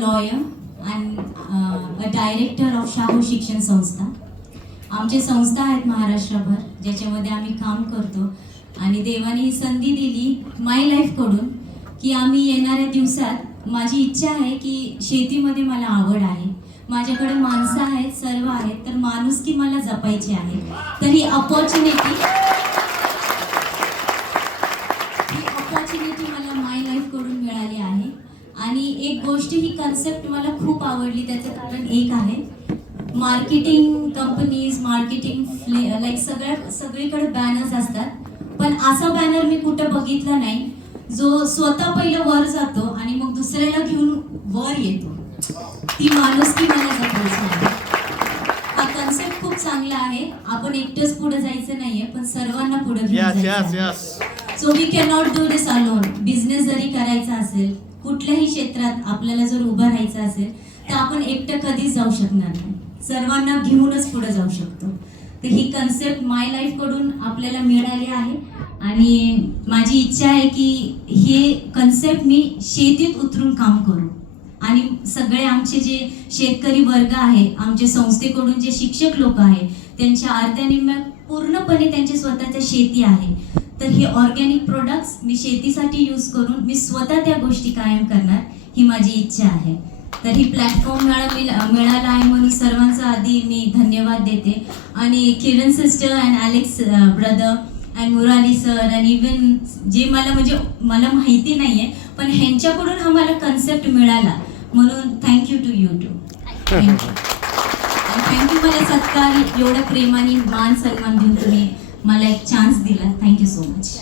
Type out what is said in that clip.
lawyer and a director of Shahu शिक्षण संस्था. आमचे संस्था आहेत महाराष्ट्रभर ज्याच्यामध्ये आम्ही काम करतो आणि देवाने ही संधी दिली माय लाईफकडून की आम्ही येणाऱ्या दिवसात माझी इच्छा आहे की शेतीमध्ये मला आवड आहे, माझ्याकडे माणसं आहेत, सर्व आहेत, तर माणुसकी मला जपायची आहे. तर ही अपॉर्च्युनिटी मला माय लाईफकडून मिळाली आहे. आणि एक गोष्ट, ही कन्सेप्ट मला खूप आवडली. त्याचं कारण एक आहे, मार्केटिंग कंपनीज, मार्केटिंग लाईक सगळीकडे बॅनर्स असतात, पण असा बॅनर मी कुठं बघितला नाही जो स्वतः पहिलं वर जातो आणि मग दुसऱ्याला घेऊन वर येतो. ती माणुसकी मला जपायची आहे. हा कन्सेप्ट खूप चांगला आहे. आपण एकटंच पुढे जायचं नाहीये, पण सर्वांना पुढे घेऊन जायचं. So we can not do this alone. Business जरी करायचा असेल, कुठल्याही क्षेत्रात आपल्याला जर उभं राहायचं असेल, तर आपण एकटं कधीच जाऊ शकणार नाही, सर्वांना घेऊनच पुढे जाऊ शकतो. तर ही कन्सेप्ट माय लाईफकडून आपल्याला मिळाली आहे आणि माझी इच्छा आहे की हे कन्सेप्ट मी शेतीत उतरून काम करू आणि सगळे आमचे जे शेतकरी वर्ग आहे, आमच्या संस्थेकडून जे शिक्षक लोक आहे, त्यांच्या अर्ध्यानिम्म्या पूर्णपणे त्यांची स्वतःच्या शेती आहे. तर हे ऑर्गॅनिक प्रोडक्ट्स मी शेतीसाठी यूज करून मी स्वतः त्या गोष्टी कायम करणार, ही माझी इच्छा आहे. तर ही प्लॅटफॉर्म मिळाला आहे म्हणून सर्वांचा आधी मी धन्यवाद देते. आणि Kiran sister and Alex brother and Murali sir and even जे मला माहिती नाही आहे, पण ह्यांच्याकडून हा मला कन्सेप्ट मिळाला म्हणून thank you to you too. Thank you मला सत्कार एवढ्या प्रेमाने मान सन्मान देऊन तुम्ही मला एक चान्स दिला. Thank you so much.